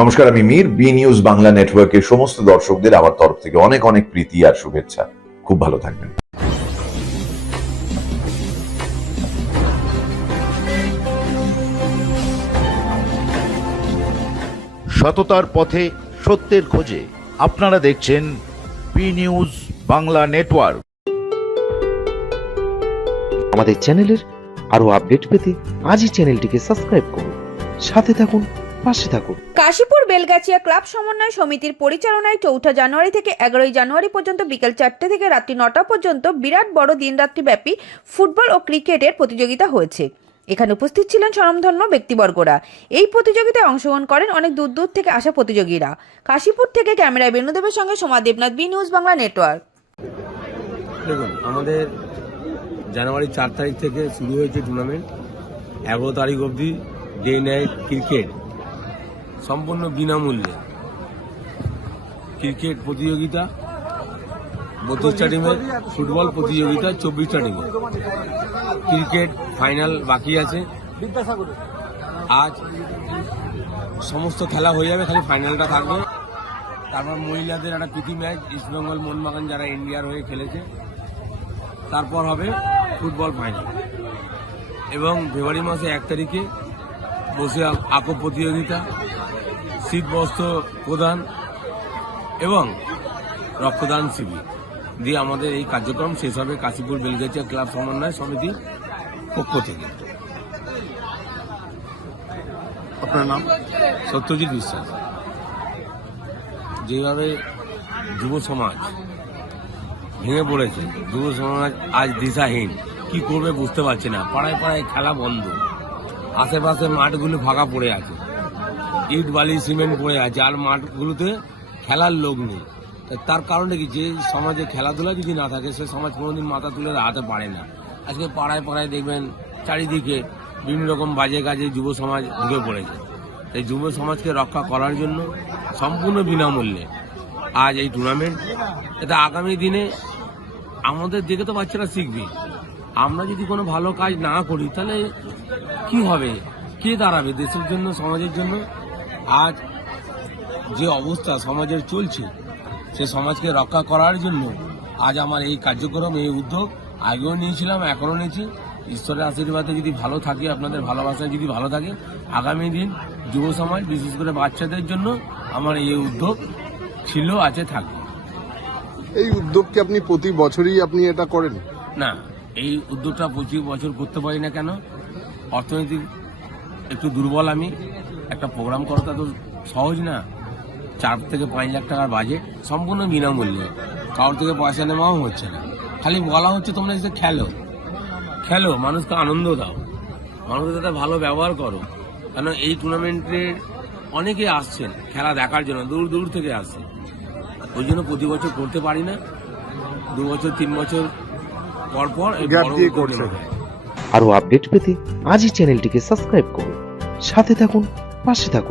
নমস্কার, আমি Mir. B news Bangla নেটওয়ার্কের সমস্ত দর্শকদের আমার তরফ থেকে অনেক অনেক প্রীতি আর শুভেচ্ছা। খুব ভালো থাকবেন। সততার পথে সত্যের খোঁজে আপনারা দেখছেন বি নিউজ বাংলা নেটওয়ার্ক। আমাদের চ্যানেলের আরো আপডেট পেতে আজই চ্যানেলটিকে সাবস্ক্রাইব করুন, সাথে থাকুন, পাশে থাকুন। কাশীপুর বেলগাছিয়া ক্লাব সমন্বয় সমিতির পরিচালনায় 4 জানুয়ারি থেকে 11 জানুয়ারি পর্যন্ত বিকেল 4টে থেকে রাত্রি 9টা পর্যন্ত বিরাট বড় দিনরাত্রি ব্যাপী ফুটবল ও ক্রিকেটের প্রতিযোগিতা হয়েছে। এখানে উপস্থিত ছিলেন স্বনামধন্য ব্যক্তিবর্গরা। এই প্রতিযোগিতায় অংশগ্রহণ করেন অনেক দূর দূর থেকে আসা প্রতিযোগীরা। কাশীপুর থেকে ক্যামেরায় বেণুদেবের সঙ্গে Soma Debnath, B news Bangla network. দেখুন, আমাদের জানুয়ারি 4 তারিখ থেকে শুরু হয়েছে টুর্নামেন্ট। 11 তারিখ অবধি ডে নাইট ক্রিকেট সম্পূর্ণ বিনামূল্যে ক্রিকেট প্রতিযোগিতা 32টা টিমের, ফুটবল প্রতিযোগিতা 24টা টিমের। ক্রিকেট ফাইনাল বাকি আছে। আজ সমস্ত খেলা হয়ে যাবে, খালি ফাইনালটা থাকবে। তারপর মহিলাদের একটা প্রীতি ম্যাচ, ইস্টবেঙ্গল মোহনবাগান যারা ইন্ডিয়ার হয়ে খেলেছে, তারপর হবে ফুটবল ফাইনাল। এবং ফেব্রুয়ারি মাসে 1 তারিখে বসে আঁকো প্রতিযোগিতা, শীতবস্ত্র প্রদান এবং রক্তদান শিবির দিয়ে আমাদের এই কার্যক্রম শেষ হবে কাশীপুর বেলগাছিয়া ক্লাব সমন্বয় সমিতির পক্ষ থেকে। আপনার নাম? সত্যজিৎ বিশ্বাস। যেভাবে যুব সমাজ ভেঙে পড়েছে, যুব সমাজ আজ দিশাহীন, কি করবে বুঝতে পারছে না। পাড়ায় পাড়ায় খেলা বন্ধ, আশেপাশে মাঠগুলো ফাঁকা পড়ে আছে, ইট বালি সিমেন্ট পড়ে আছে, আর মাঠগুলোতে খেলার লোক নেই। তার কারণে কি, যে সমাজে খেলাধুলা যদি না থাকে সে সমাজ কোনোদিন মাথা তুলে দাঁড়াতে পারে না। আজকে পাড়ায় পাড়ায় দেখবেন চারিদিকে বিভিন্ন রকম বাজে কাজে যুব সমাজ ঢুকে পড়েছে। এই যুব সমাজকে রক্ষা করার জন্য সম্পূর্ণ বিনামূল্যে আজ এই টুর্নামেন্ট। এটা আগামী দিনে আমাদের দেখে তো বাচ্চারা শিখবে। আমরা যদি কোনো ভালো কাজ না করি তাহলে কি হবে, কে দাঁড়াবে দেশের জন্য, সমাজের জন্য? আজ যে অবস্থা সমাজের চলছে, সে সমাজকে রক্ষা করার জন্য আজ আমার এই কার্যক্রম, এই উদ্যোগ আগেও নিয়েছিলাম, এখনও নিয়েছি। ঈশ্বরের আশীর্বাদে যদি ভালো থাকে, আপনাদের ভালোবাসায় যদি ভালো থাকে, আগামী দিন যুব সমাজ, বিশেষ করে বাচ্চাদের জন্য আমার এই উদ্যোগ ছিল, আছে, থাকবে। এই উদ্যোগকে আপনি প্রতি বছরই আপনি এটা করেন? না, এই উদ্যোগটা প্রতি বছর করতে পারি না। কেন? অর্থনৈতিক একটু দুর্বল আমি। একটা প্রোগ্রাম করাটা তো সহজ না। 4 থেকে 5 লাখ টাকার বাজেট, সম্পূর্ণ বিনামূল্যে, কারোর থেকে পয়সা নেওয়াও হচ্ছে না। খালি বলা হচ্ছে তোমরা এসে খেলো, খেলো, মানুষকে আনন্দ দাও, মানুষের সাথে ভালো ব্যবহার করো। কেন এই টুর্নামেন্টের অনেকে আসছেন খেলা দেখার জন্য, দূর দূর থেকে আসছেন। ওই জন্য প্রতি বছর করতে পারি না। 2 বছর 3 বছর পর পর এই বড় উদ্যোগ নেওয়া হয়। আরো আপডেট পেতে আজই চ্যানেলটিকে সাবস্ক্রাইব করুন, সাথে থাকুন, পাশে থাকুন।